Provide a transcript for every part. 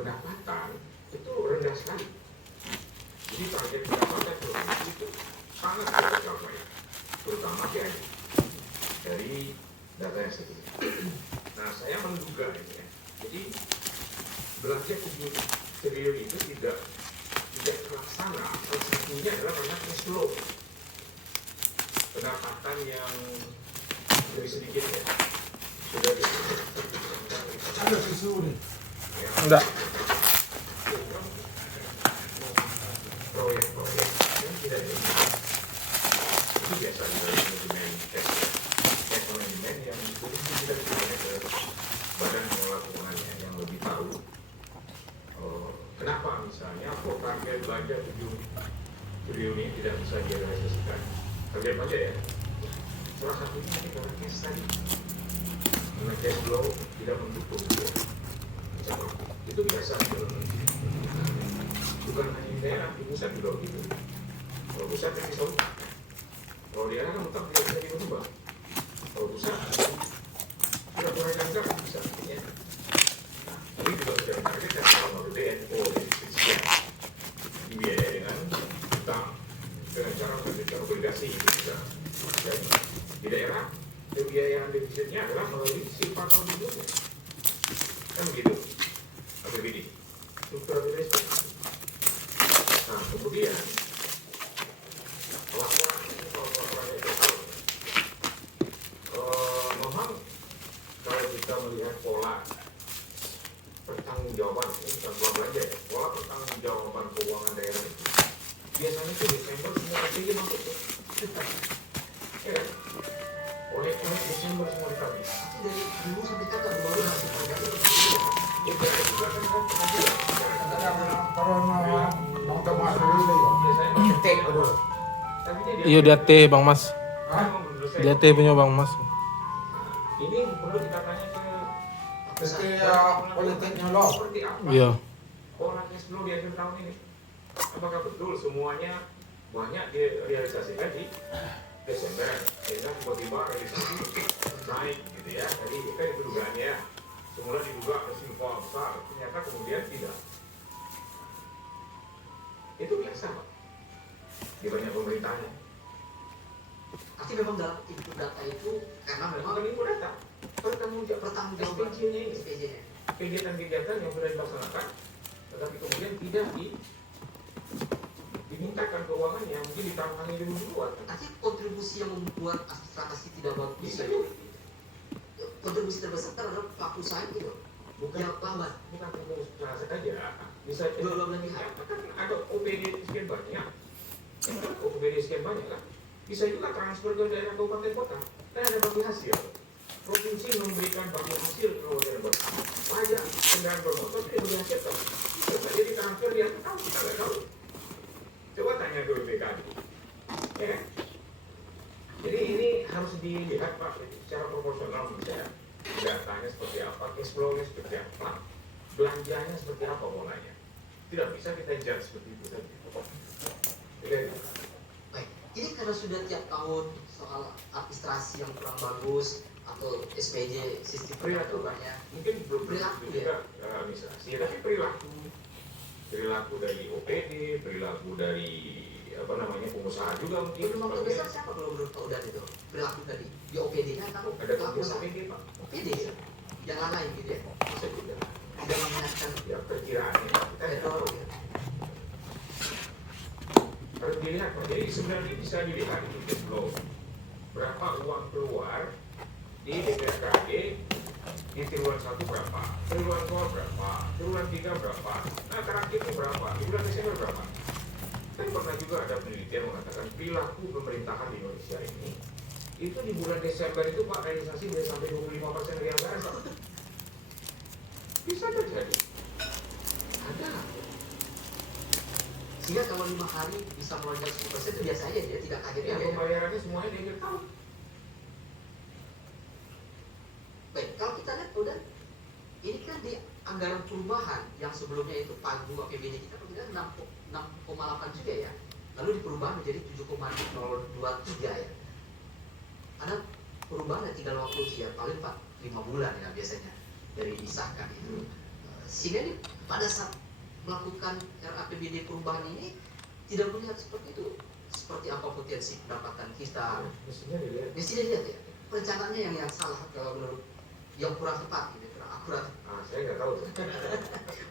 pendapatan itu rendah sekali. Jadi target pendapatan provinsi itu sangat tercapai, terutama dari data yang seperti ini. Nah, saya menduga ini ya. Jadi belanja 7 triliun itu tidak terlaksana. Salah satunya adalah karena cash flow, pendapatan yang lebih sedikit ya. Sudah ada susu nih. Enggak. Proyek-proyek yang tidak diinginkan itu biasa dari manajemen cash manajemen yang itu tidak dipakai ke badan pengelola keuangannya yang lebih tahu kenapa misalnya kok target belanja 7 triliun ini tidak bisa direalisasikan. Target belanja ya, salah satunya mungkin karena cash tadi, karena cash flow tidak mendukung ya. Itu biasa bukan hanya di daerah, di pusat juga begitu. Kalau pusat kan bisa utang, kalau di daerah kan utang tidak bisa diubah. Kalau pusat tidak boleh jangka kan bisa ya. Nah, ini juga sudah ditargetkan kalau DNO dibiayai dengan utang dengan cara menerbitkan obligasi itu juga. Dan di daerah pembiayaan defisitnya adalah melalui SIPA tahun sebelumnya, kan begitu. APBD struktur APBD. Nah, kemudian laporan itu memang kalau kita melihat pola pertanggungjawaban, ini bukan pola belanja ya, pola pertanggungjawaban keuangan daerah itu biasanya itu Desember semua APBD masuk tuh. Ya kan? Oleh Desember semua ditagih. Dari dulu sampai sekarang baru hasil pajak itu. Itu juga kan pengajuan. Iya dia teh Bang Mas. Dia teh punya Bang Mas. Ini perlu kita tanya ke Politiknya loh. seperti apa Iya. pola cash flow di akhir tahun ini. Apakah betul semuanya banyak direalisasikan di Desember sehingga tiba-tiba realisasi naik gitu ya. Jadi kan itu dugaannya. Semula diduga residual besar, ternyata kemudian tidak. Itu biasa Pak di banyak pemerintahnya. Pasti memang dalam input data itu karena memang Bukan input data, pertanggungjawaban SPJ-nya ini, SPJ-nya. kegiatan-kegiatan yang sudah dilaksanakan, tetapi kemudian tidak dimintakan keuangannya, mungkin ditangani dulu-duluan. Nanti kontribusi yang membuat administrasi tidak bagus Bisa itu juga. kontribusi terbesar terhadap pelaku usaha itu Bukan yang lambat. bukan pengurus usaha saja, bisa Belum lagi kan ada OPD sekian banyak, OPD sekian banyak kan, bisa juga transfer ke daerah kabupaten kota, kan ada bagi hasil. Provinsi memberikan bagi hasil ke kabupaten kota, pajak kendaraan bermotor itu bagi hasil kan, jadi transfer dia tahu, kita nggak tahu. Coba tanya ke BPKD, ya kan? Jadi ini harus dilihat Pak secara proporsional menurut saya. Datanya seperti apa, cash flow-nya seperti apa, belanjanya seperti apa polanya. Tidak bisa kita judge seperti itu saja. Baik, ini karena sudah tiap tahun soal administrasi yang kurang bagus atau SPJ sistem Perilaku perubahannya. mungkin belum Perilaku, juga administrasi, tapi perilaku dari OPD, perilaku dari apa namanya pengusaha juga mungkin. Penyumbang terbesar siapa kalau menurut Pak Udan itu? Perilaku tadi di OPD-nya atau Ada kebiasaan OPD Pak, OPD ya? Yang lain gitu ya? bisa juga. Tidak mengingatkan Ya perkiraannya kita tidak tahu. ya. Harus dilihat Pak. Jadi sebenarnya bisa dilihat itu cash flow. Berapa uang keluar di DPRKD di triwulan 1 berapa, triwulan 2 berapa, triwulan 3 berapa, nah terakhir itu berapa, di bulan Desember berapa. Kan pernah juga ada penelitian mengatakan perilaku pemerintahan di Indonesia ini itu di bulan Desember itu Pak realisasi bisa sampai 25% dari anggaran Pak. Bisa terjadi. Ada. Sehingga kalau 5 hari bisa melonjak 10% itu biasa aja, dia tidak kaget Ya, ya. pembayarannya semuanya di akhir tahun. Baik, kalau kita lihat udah ini kan di anggaran perubahan yang sebelumnya itu pagu APBD kita kan 6,8 juga ya. Lalu di perubahan menjadi 7,023 ya. Ada perubahan yang tinggal waktu usia paling 5 bulan ya biasanya dari disahkan itu sehingga ini pada saat melakukan RAPBD perubahan ini tidak melihat seperti itu, seperti apa potensi pendapatan kita. Mestinya dilihat. Mestinya dilihat ya, perencanaannya yang salah kalau menurut yang kurang tepat, gitu, kurang akurat. Saya nggak tahu tuh.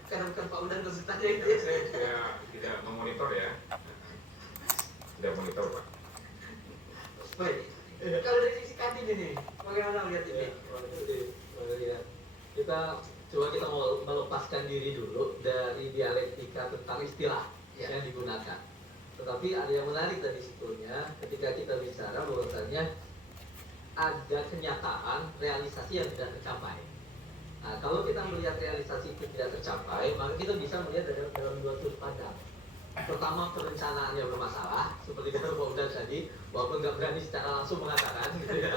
Karena bukan Pak Udan konsultannya itu. Karena saya tidak memonitor ya. Tidak monitor Pak. Baik. Kalau dari sisi Kadin ini, bagaimana melihat ini? Kita mau melepaskan diri dulu dari dialektika tentang istilah yang digunakan. Tetapi ada yang menarik tadi sebetulnya ketika kita bicara bahwasanya ada kenyataan realisasi yang tidak tercapai. Nah, kalau kita melihat realisasi itu tidak tercapai, maka kita bisa melihat dalam dua sudut pandang. Pertama, perencanaannya bermasalah, seperti kata Pak Udan tadi, walaupun nggak berani secara langsung mengatakan, gitu ya.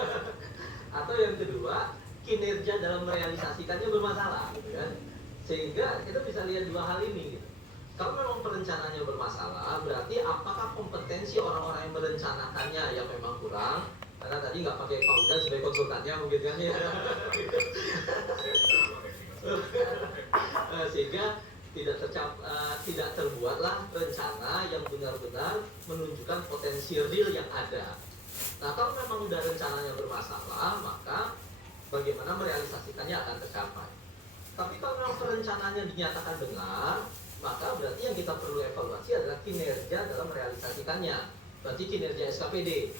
Atau yang kedua, kinerja dalam merealisasikannya bermasalah, gitu kan. Sehingga kita bisa lihat dua hal ini. Gitu. Kalau memang perencanaannya bermasalah, berarti apakah kompetensi orang-orang yang merencanakannya yang memang kurang? Karena tadi nggak pakai Pak Udan sebagai konsultannya mungkin kan ya. Sehingga tidak terbuatlah rencana yang benar-benar menunjukkan potensi real yang ada. Nah, kalau memang udah rencananya bermasalah, maka bagaimana merealisasikannya akan tercapai. Tapi kalau memang perencanaannya dinyatakan benar, maka berarti yang kita perlu evaluasi adalah kinerja dalam merealisasikannya. Berarti kinerja SKPD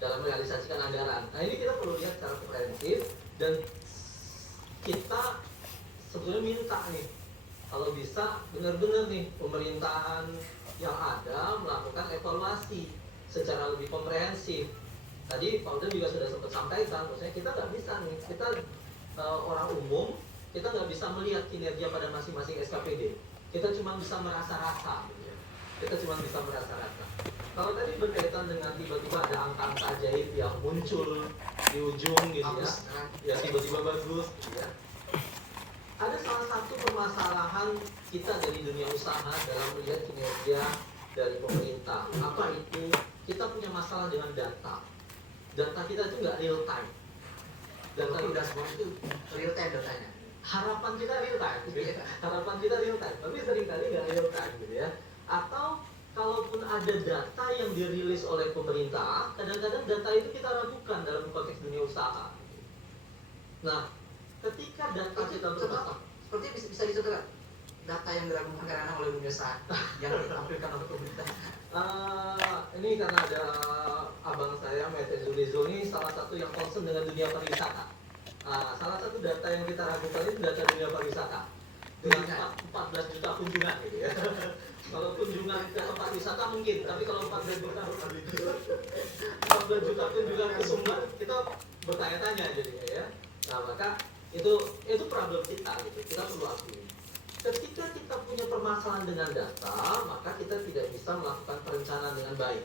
dalam merealisasikan anggaran. Nah, ini kita perlu lihat secara komprehensif dan kita sebetulnya minta nih, kalau bisa benar-benar nih pemerintahan yang ada melakukan evaluasi secara lebih komprehensif. Tadi Pak Udan juga sudah sempat sampaikan, maksudnya kita nggak bisa nih, kita orang umum, kita nggak bisa melihat kinerja pada masing-masing SKPD. Kita cuma bisa merasa-rasa, gitu ya. Kita cuma bisa merasa-rasa. Kalau tadi berkaitan dengan tiba-tiba ada angka-angka ajaib yang muncul di ujung, gitu ya, tiba-tiba bagus, gitu ya. Ada salah satu permasalahan kita dari dunia usaha dalam melihat kinerja dari pemerintah. Apa itu? Kita punya masalah dengan data. Data kita itu nggak real time. Data Udah semua itu real time datanya. harapan kita real time, harapan kita real time. Tapi seringkali nggak real time, gitu ya. Atau kalaupun ada data yang dirilis oleh pemerintah, kadang-kadang data itu kita ragukan dalam konteks dunia usaha. Nah, ketika data kita bermasalah, Seperti bisa dicontohkan data yang diragukan karena oleh dunia usaha yang ditampilkan oleh pemerintah. Ini karena ada abang saya, Mete Zulizo, ini salah satu yang concern dengan dunia pariwisata. Salah satu data yang kita ragukan itu data dunia pariwisata dengan 14 juta kunjungan, gitu ya. Kalau kunjungan ke tempat wisata mungkin, tapi kalau 14 juta kunjungan ke Sumber, kita bertanya-tanya jadinya ya. Nah, maka itu problem kita, gitu. Kita perlu akui. Ketika kita punya permasalahan dengan data, maka kita tidak bisa melakukan perencanaan dengan baik.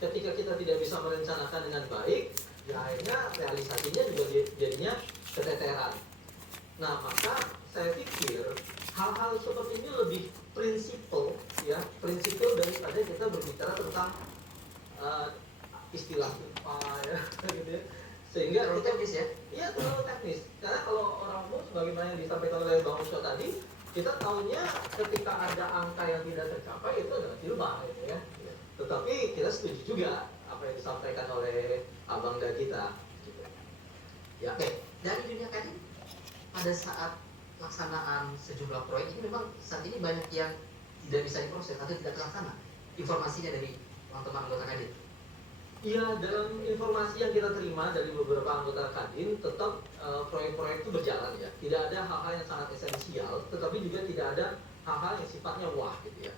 Ketika kita tidak bisa merencanakan dengan baik, ya akhirnya realisasinya juga jadinya keteteran. Nah, maka saya pikir hal-hal seperti ini lebih prinsipal, ya, prinsipal daripada kita berbicara tentang istilah apa ya, gitu ya. Sehingga Terlalu teknis ya? Iya, terlalu teknis. Karena kalau orang umum, sebagaimana yang disampaikan oleh Bang Usho tadi, kita tahunya ketika ada angka yang tidak tercapai itu adalah silbah, gitu ya. Tetapi kita setuju juga apa yang disampaikan oleh abang dan kita. Gitu. Ya, Oke, dari dunia Kadin pada saat pelaksanaan sejumlah proyek ini memang saat ini banyak yang tidak bisa diproses atau tidak terlaksana informasinya dari teman-teman anggota Kadin. iya, dalam informasi yang kita terima dari beberapa anggota Kadin, tetap proyek-proyek itu berjalan ya. Tidak ada hal-hal yang sangat esensial, tetapi juga tidak ada hal-hal yang sifatnya wah, gitu ya.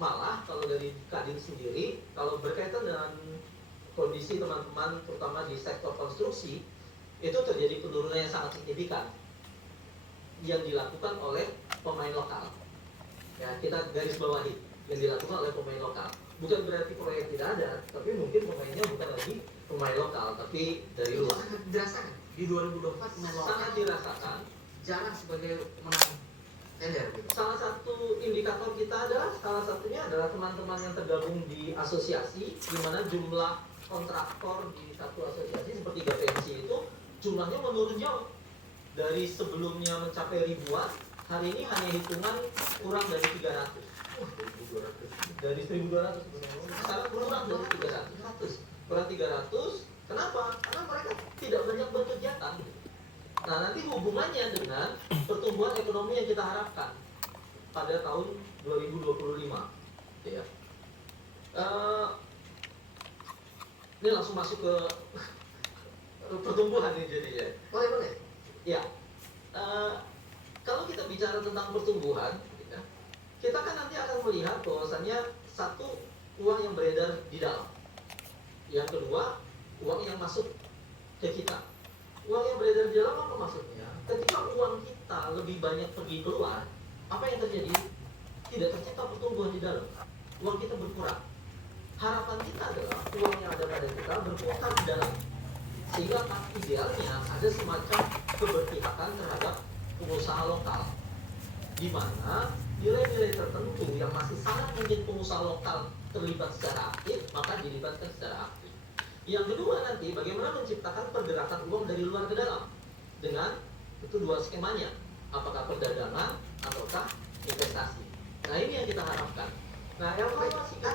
Malah kalau dari Kadin sendiri, kalau berkaitan dengan kondisi teman-teman, terutama di sektor konstruksi, itu terjadi penurunan yang sangat signifikan yang dilakukan oleh pemain lokal. Ya, kita garis bawahi yang dilakukan oleh pemain lokal. Bukan berarti proyek tidak ada, tapi mungkin pemainnya bukan lagi pemain lokal, tapi dari luar. Sangat dirasakan di 2024 pemain lokal Sangat dirasakan. jarang sebagai menang tender. Gitu. Salah satu indikator kita adalah, salah satunya adalah teman-teman yang tergabung di asosiasi, di mana jumlah kontraktor di satu asosiasi seperti GPMC itu jumlahnya menurun jauh. Dari sebelumnya mencapai ribuan, hari ini hanya hitungan kurang dari 300. Dari 1.200 sekarang kurang dari 300. Kurang 300. Kenapa? Karena mereka tidak banyak berkegiatan. Nah, nanti hubungannya dengan pertumbuhan ekonomi yang kita harapkan pada tahun 2025, ya. Ini langsung masuk ke pertumbuhan nih jadinya. Boleh. Ya, kalau kita bicara tentang pertumbuhan, ya, kita kan nanti akan melihat bahwasannya satu, uang yang beredar di dalam. Yang kedua, uang yang masuk ke kita. Uang yang beredar di dalam apa maksudnya? Ketika uang kita lebih banyak pergi keluar, apa yang terjadi? Tidak tercipta pertumbuhan di dalam. Uang kita berkurang. Harapan kita adalah uang yang ada pada kita berputar di dalam. Sehingga idealnya ada semacam keberpihakan terhadap pengusaha lokal, di mana nilai-nilai tertentu yang masih sangat mungkin pengusaha lokal terlibat secara aktif, maka dilibatkan secara aktif. Yang kedua nanti bagaimana menciptakan pergerakan uang dari luar ke dalam dengan itu dua skemanya, apakah perdagangan ataukah investasi. Nah ini yang kita harapkan. Nah yang masih kita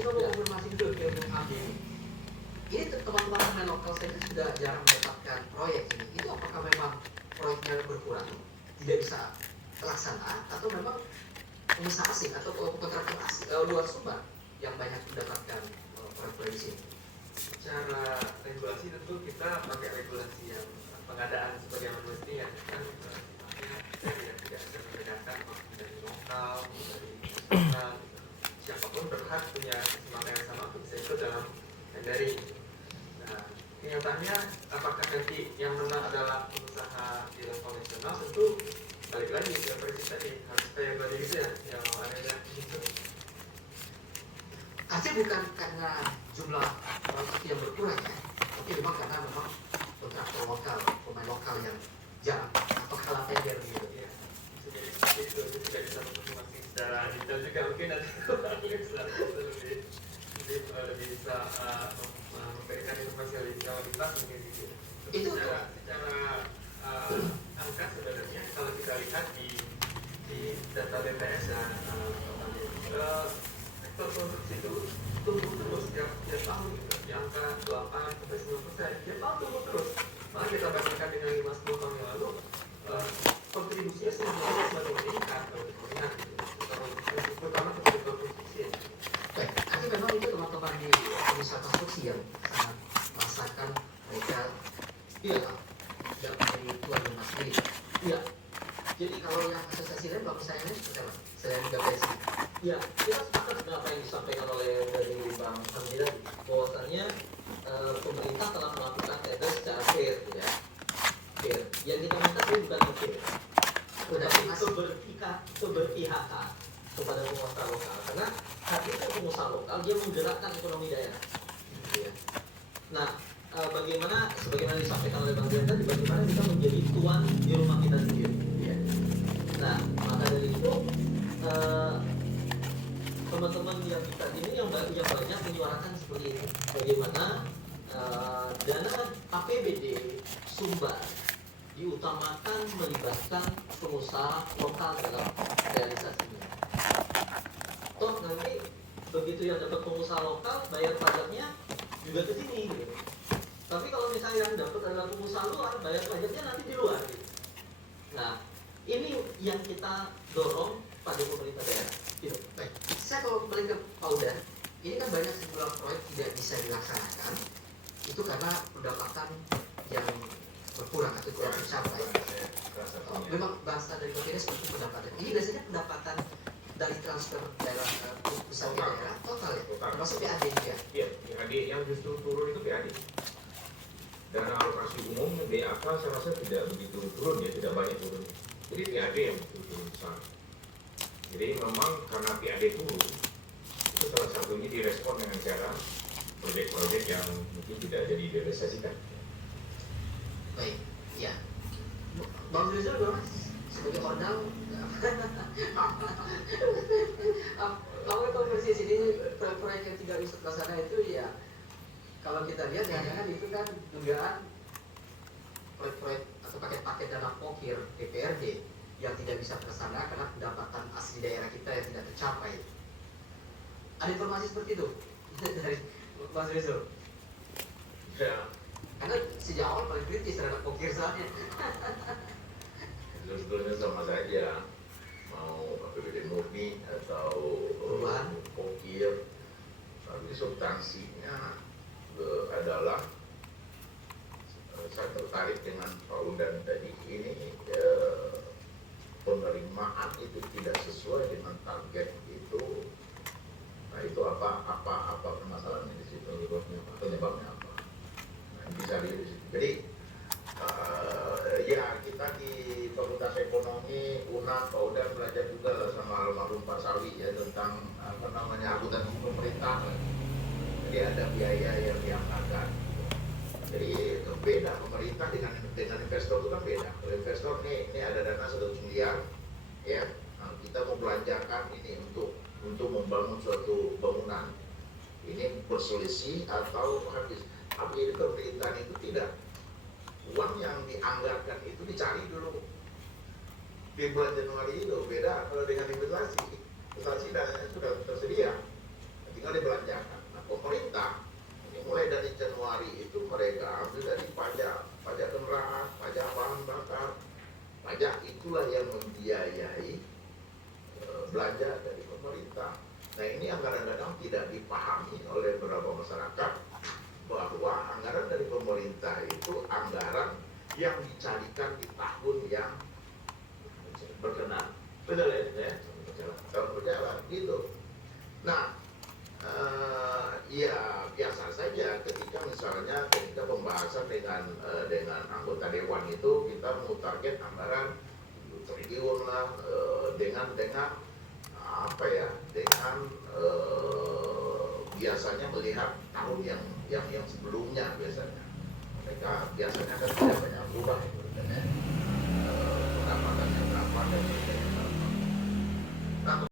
Coba mau konfirmasi dulu ke Bung Adi. Ini teman-teman pemain lokal saya itu sudah jarang mendapatkan proyek ini. Itu apakah memang proyeknya berkurang, tidak bisa terlaksana, atau memang pengusaha asing atau kontraktor asing luar Sumbar yang banyak mendapatkan proyek-proyek di sini? Secara regulasi tentu kita pakai regulasi yang pengadaan sebagai mestinya kan kita tidak bisa membedakan dari lokal dari nasional, siapapun berhak punya kesempatan yang sama untuk bisa ikut dalam tendering. Nah, kenyataannya apakah nanti yang menang adalah pengusaha di level nasional, tentu balik lagi ke presiden tadi harus kayak balik gitu ya, yang ada gitu. Artinya bukan karena jumlah proyek yang berkurang ya, tapi memang karena memang kontraktor lokal, pemain lokal yang jarang atau kalah tender gitu. Ya, bisa jadi seperti itu tidak bisa mengkonfirmasi secara detail juga, mungkin nanti lebih bisa memberikan informasi yang lebih kualitas mungkin gitu. Itu secara angka sebenarnya kalau kita lihat di data BPS ya, sektor konstruksi itu tumbuh terus tiap tahun gitu, di angka 8-9%, tiap tahun tumbuh terus. Malah kita bandingkan dengan 5-10 tahun yang lalu, kontribusinya semakin meningkat kalau kita lihat gitu, terutama ke sektor konstruksi. baik. Artinya memang itu teman-teman di pengusaha konstruksi yang sangat merasakan mereka tidak menjadi tuan rumah sendiri. ya, Jadi kalau yang asosiasi lain bapak saya seperti apa? Selain BPS. ya kita sepakat dengan apa yang disampaikan oleh dari Bang Hamdi tadi, bahwasannya pemerintah telah melakukan tender secara fair, ya. Fair. Yang kita minta itu bukan fair, tetapi keberpihakan kepada pengusaha lokal, karena hadirnya pengusaha lokal dia menggerakkan ekonomi daerah. Gitu ya. Nah, sebagaimana disampaikan oleh Bang Dian tadi, bagaimana kita menjadi tuan di rumah kita sendiri. Ya. Nah, maka dari itu teman-teman yang kita ini yang banyak menyuarakan seperti ini, bagaimana dana APBD Sumbar diutamakan melibatkan pengusaha lokal dalam realisasinya. Toh nanti begitu yang dapat pengusaha lokal bayar pajaknya juga ke sini gitu. Tapi kalau misalnya yang dapat adalah pengusaha luar, bayar pajaknya nanti di luar gitu. Nah, ini yang kita dorong pada pemerintah daerah gitu. Baik, saya kalau kembali ke Pak Uda, ini kan banyak sejumlah proyek tidak bisa dilaksanakan itu karena pendapatan yang berkurang atau kurang tercapai. Memang bahasa dari Bapak seperti pendapatan. Ini biasanya pendapatan dari transfer daerah pusat ke daerah total ya, termasuk PAD juga. Iya, PAD yang justru turun itu PAD. Dana alokasi umum DAK saya rasa tidak begitu turun ya, tidak banyak turun. Jadi PAD yang betul turun besar. Jadi memang karena PAD turun, itu salah satunya direspon dengan cara proyek-proyek yang mungkin tidak jadi direalisasikan. Baik, ya. Bang Rizal gimana? Sebagai ordal, kalau tahu persis ini proyek yang tidak bisa terlaksana itu ya, kalau kita lihat jangan-jangan itu kan dugaan proyek-proyek atau atau paket-paket dana pokir DPRD yang tidak bisa terlaksana karena pendapatan asli daerah kita yang tidak tercapai. Ada informasi seperti itu dari Mas Rizal? Ya, Karena sejak awal paling kritis terhadap pokir soalnya. sebetulnya sama saja mau APBD murni atau Perubahan. pokir, tapi substansinya adalah saya tertarik dengan Pak Udan tadi ini penerimaan itu tidak sesuai dengan target itu. Nah itu apa permasalahannya di situ, penyebabnya apa? Nah, bisa dilihat di situ. Jadi ya kita di Fakultas Ekonomi UNAM, Pak Udan belajar juga lah sama almarhum Pak Sawi ya tentang akuntansi pemerintah. Jadi ada biaya yang dianggarkan. Jadi beda pemerintah dengan investor itu kan beda. Kalau investor ini ada dana 100 miliar, ya, nah, kita mau belanjakan ini untuk membangun suatu bangunan. Ini berselisih atau habis. Tapi di pemerintahan itu tidak. Uang yang dianggarkan itu dicari dulu di bulan Januari itu beda kalau dengan investasi. Investasi dananya sudah tersedia, tinggal dibelanjakan. Nah, pemerintah ini mulai dari Januari itu mereka ambil dari pajak kendaraan, pajak bahan bakar, pajak itulah yang membiayai belanja dari pemerintah. Nah ini anggaran kadang tidak dipahami oleh beberapa masyarakat bahwa anggaran dari pemerintah itu anggaran yang dicarikan di tahun yang berkenan. Betul ya? Tahun berjalan gitu. Nah, ya biasa saja ketika misalnya pembahasan dengan anggota dewan itu kita mau target anggaran triliun lah dengan apa ya dengan biasanya melihat tahun yang sebelumnya biasanya mereka biasanya kan tidak banyak berubah gitu, kan, ya.